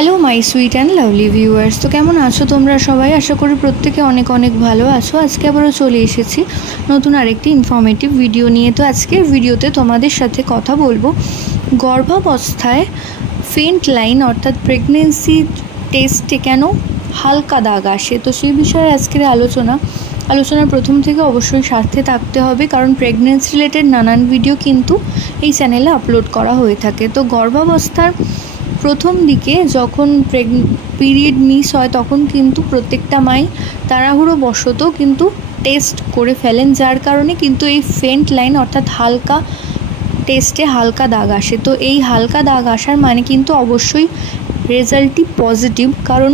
Hello my sweet and lovely viewers. তো কেমন আছো তোমরা সবাই? আশা করি প্রত্যেকে অনেক অনেক ভালো আছো। আজকে আবারও চলে এসেছি নতুন আরেকটি ইনফরমেটিভ ভিডিও নিয়ে। তো আজকের ভিডিওতে তোমাদের সাথে কথা বলবো গর্ভাবস্থায় ফেন্ট লাইন অর্থাৎ প্রেগনেন্সি টেস্টে কেন হালকা দাগ আসে। তো সেই বিষয়ে আজকের আলোচনার প্রথম থেকে অবশ্যই সাথে থাকতে হবে, কারণ প্রেগনেন্সি রিলেটেড নানান ভিডিও কিন্তু এই চ্যানেলে আপলোড করা হয়ে থাকে। তো গর্ভাবস্থার প্রথম দিকে যখন পিরিয়ড মিস হয় তখন কিন্তু প্রত্যেকটা মাই তাড়াহুড়ো বশত কিন্তু টেস্ট করে ফেলেন, যার কারণে কিন্তু এই ফেন্ট লাইন অর্থাৎ হালকা টেস্টে হালকা দাগ আসে। তো এই হালকা দাগ আসার মানে কিন্তু অবশ্যই রেজাল্টটি পজিটিভ, কারণ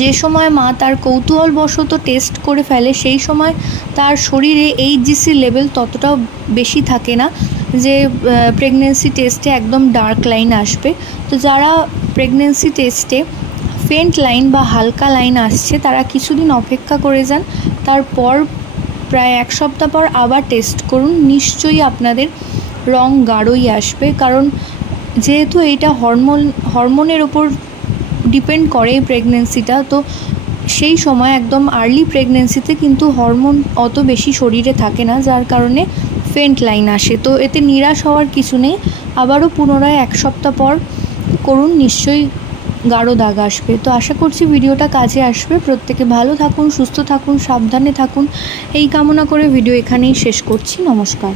যে সময় মা তার কৌতূহলবশত টেস্ট করে ফেলে সেই সময় তার শরীরে এইচজিসি লেভেল ততটাও বেশি থাকে না যে প্রেগনেন্সি টেস্টে একদম ডার্ক লাইন আসবে। তো যারা প্রেগনেন্সি টেস্টে ফেন্ট লাইন বা হালকা লাইন আসছে তারা কিছুদিন অপেক্ষা করে যান, তারপর প্রায় এক সপ্তাহ পর আবার টেস্ট করুন, নিশ্চয়ই আপনাদের রং গাঢ়ই আসবে। কারণ যেহেতু এটা হরমোনের ওপর ডিপেন্ড করে এই প্রেগনেন্সিটা, তো সেই সময় একদম আর্লি প্রেগনেন্সিতে কিন্তু হরমোন অত বেশি শরীরে থাকে না, যার কারণে ফেন্ট লাইন আসে। তো এতে নিরাশ হওয়ার কিছু নেই, আবারও পুনরায় এক সপ্তাহ পর করুন, নিশ্চয়ই গাঢ় দাগ আসবে। তো আশা করছি ভিডিওটা কাজে আসবে। প্রত্যেকে ভালো থাকুন, সুস্থ থাকুন, সাবধানে থাকুন এই কামনা করে ভিডিও এখানেই শেষ করছি। নমস্কার।